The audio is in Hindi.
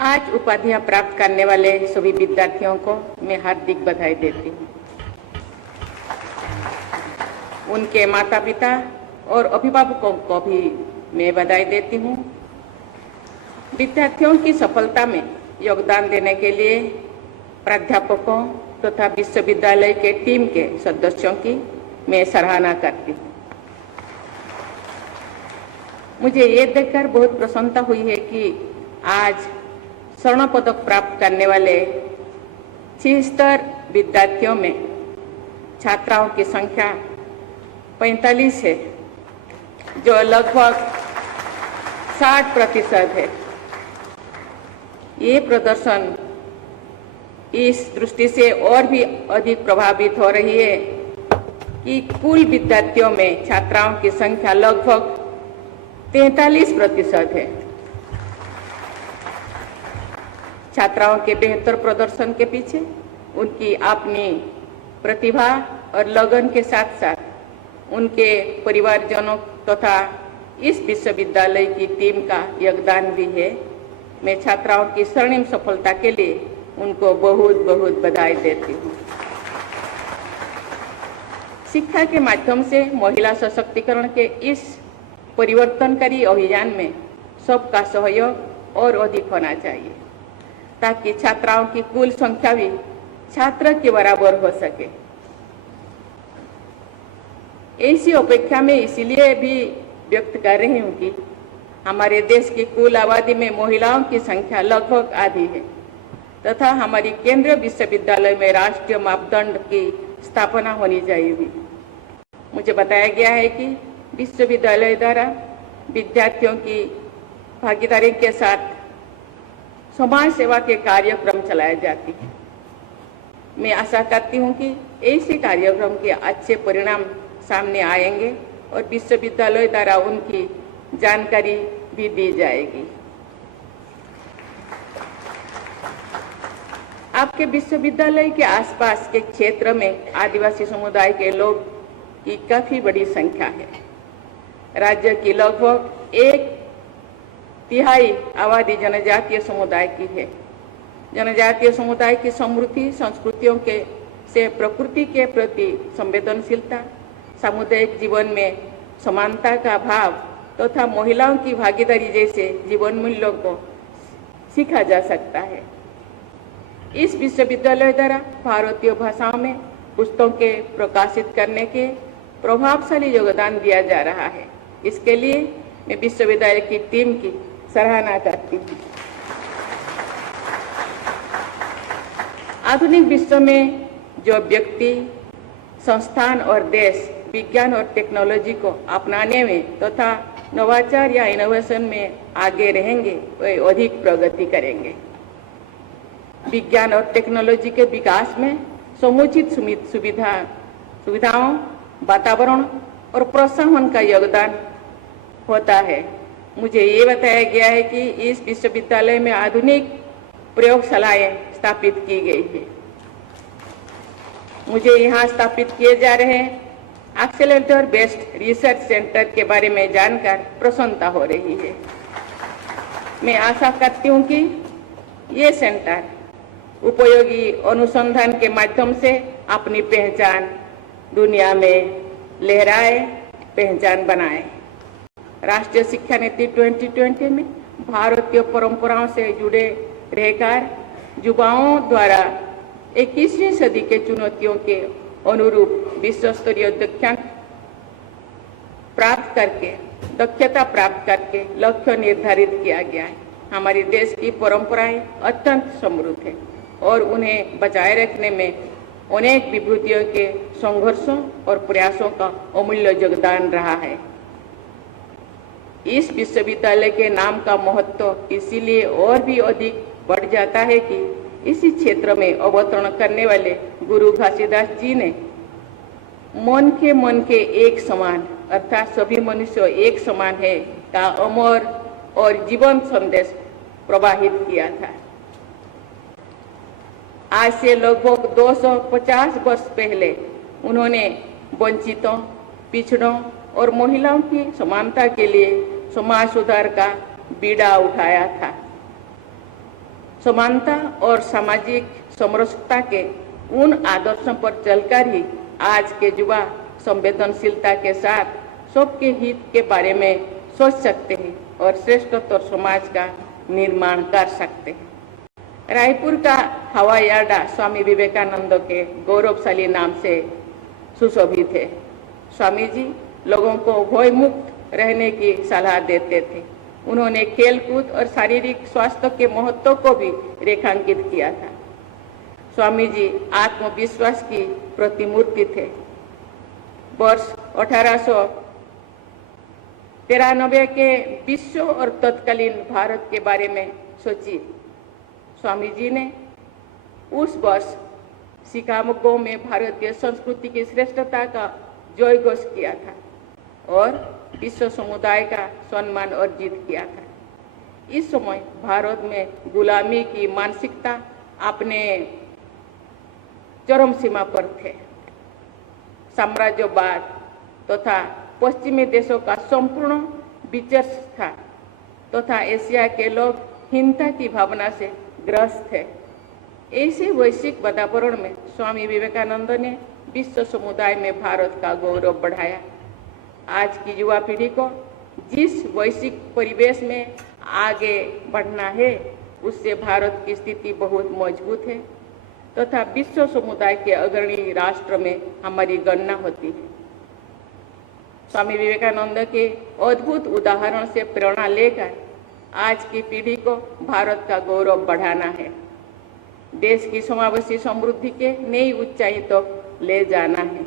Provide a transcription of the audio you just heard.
आज उपाधियां प्राप्त करने वाले सभी विद्यार्थियों को मैं हार्दिक बधाई देती हूँ। उनके माता पिता और अभिभावकों को भी मैं बधाई देती हूँ। विद्यार्थियों की सफलता में योगदान देने के लिए प्राध्यापकों तथा विश्वविद्यालय के टीम के सदस्यों की मैं सराहना करती हूँ। मुझे ये देखकर बहुत प्रसन्नता हुई है कि आज स्वर्ण पदक प्राप्त करने वाले 76 विद्यार्थियों में छात्राओं की संख्या 45 है, जो लगभग 60% है। ये प्रदर्शन इस दृष्टि से और भी अधिक प्रभावित हो रही है कि कुल विद्यार्थियों में छात्राओं की संख्या लगभग 43% है। छात्राओं के बेहतर प्रदर्शन के पीछे उनकी अपनी प्रतिभा और लगन के साथ साथ उनके परिवारजनों तथा इस विश्वविद्यालय की टीम का योगदान भी है। मैं छात्राओं की स्वर्णिम सफलता के लिए उनको बहुत बहुत बधाई देती हूँ। शिक्षा के माध्यम से महिला सशक्तिकरण के इस परिवर्तनकारी अभियान में सबका सहयोग और अधिक होना चाहिए, ताकि छात्राओं की कुल संख्या भी छात्र के बराबर हो सके। ऐसी अपेक्षा में इसलिए भी व्यक्त कर रही हूँ कि हमारे देश की कुल आबादी में महिलाओं की संख्या लगभग आधी है तथा हमारी केंद्रीय विश्वविद्यालय में राष्ट्रीय मापदंड की स्थापना होनी चाहिए। मुझे बताया गया है कि विश्वविद्यालय द्वारा विद्यार्थियों की भागीदारी के साथ समाज सेवा के कार्यक्रम चलाए जाते हैं। मैं आशा करती हूं कि ऐसे कार्यक्रम के अच्छे परिणाम सामने आएंगे और विश्वविद्यालय द्वारा उनकी जानकारी भी दी जाएगी। आपके विश्वविद्यालय के आसपास के क्षेत्र में आदिवासी समुदाय के लोग की काफी बड़ी संख्या है। राज्य की लगभग 1/3 आबादी जनजातीय समुदाय की है। जनजातीय समुदाय की समृद्धि संस्कृतियों के से प्रकृति के प्रति संवेदनशीलता, सामुदायिक जीवन में समानता का भाव तथा महिलाओं की भागीदारी जैसे जीवन मूल्यों को सीखा जा सकता है। इस विश्वविद्यालय द्वारा भारतीय भाषाओं में पुस्तकें प्रकाशित करने के प्रभावशाली योगदान दिया जा रहा है। इसके लिए मैं विश्वविद्यालय की टीम की सराहना करती हूँ। आधुनिक विश्व में जो व्यक्ति, संस्थान और देश विज्ञान और टेक्नोलॉजी को अपनाने में तथा नवाचार या इनोवेशन में आगे रहेंगे, वे अधिक प्रगति करेंगे। विज्ञान और टेक्नोलॉजी के विकास में समुचित सुविधाओं, वातावरण और प्रोत्साहन का योगदान होता है। मुझे ये बताया गया है कि इस विश्वविद्यालय में आधुनिक प्रयोगशालाएं स्थापित की गई है। मुझे यहाँ स्थापित किए जा रहे एक्सेलरेटर बेस्ड रिसर्च सेंटर के बारे में जानकर प्रसन्नता हो रही है। मैं आशा करती हूँ कि ये सेंटर उपयोगी अनुसंधान के माध्यम से अपनी पहचान दुनिया में लहराए, पहचान बनाए। राष्ट्रीय शिक्षा नीति 2020 में भारतीय परंपराओं से जुड़े रहकर युवाओं द्वारा 21वीं सदी के चुनौतियों के अनुरूप विश्व स्तरीय दक्षता प्राप्त करके लक्ष्य निर्धारित किया गया है। हमारे देश की परंपराएं अत्यंत समृद्ध है और उन्हें बचाए रखने में अनेक विभूतियों के संघर्षों और प्रयासों का अमूल्य योगदान रहा है। इस विश्वविद्यालय के नाम का महत्व इसीलिए और भी अधिक बढ़ जाता है कि इसी क्षेत्र में अवतरण करने वाले गुरु घासीदास जी ने मन के एक समान अर्थात सभी मनुष्य एक समान है का अमर और जीवंत संदेश प्रवाहित किया था। आज से लगभग 250 वर्ष पहले उन्होंने वंचितों, पिछड़ों और महिलाओं की समानता के लिए समाज सुधार का बीड़ा उठाया था। समानता और सामाजिक समरसता के उन आदर्शों पर चलकर ही आज के युवा संवेदनशीलता के साथ सबके हित के बारे में सोच सकते हैं और श्रेष्ठतर समाज का निर्माण कर सकते हैं। रायपुर का हवाई अड्डा स्वामी विवेकानंद के गौरवशाली नाम से सुशोभित है। स्वामी जी लोगों को भय मुक्त रहने की सलाह देते थे। उन्होंने खेलकूद और शारीरिक स्वास्थ्य के महत्व को भी रेखांकित किया था। स्वामी जी आत्मविश्वास की प्रतिमूर्ति थे। वर्ष 1893 के विश्व और तत्कालीन भारत के बारे में सोचिए। स्वामी जी ने उस वर्ष शिकागो में भारतीय संस्कृति की श्रेष्ठता का जयघोष किया था और विश्व समुदाय का सम्मान अर्जित किया था। इस समय भारत में गुलामी की मानसिकता अपने चरम सीमा पर थे। साम्राज्यवाद तथा पश्चिमी देशों का संपूर्ण विचर्ष था तथा एशिया के लोग हीनता की भावना से ग्रस्त थे। ऐसे वैश्विक वातावरण में स्वामी विवेकानंद ने विश्व समुदाय में भारत का गौरव बढ़ाया। आज की युवा पीढ़ी को जिस वैश्विक परिवेश में आगे बढ़ना है उससे भारत की स्थिति बहुत मजबूत है तथा विश्व समुदाय के अग्रणी राष्ट्र में हमारी गणना होती है। स्वामी विवेकानंद के अद्भुत उदाहरण से प्रेरणा लेकर आज की पीढ़ी को भारत का गौरव बढ़ाना है, देश की समावेशी समृद्धि के नई ऊंचाई तक ले जाना है।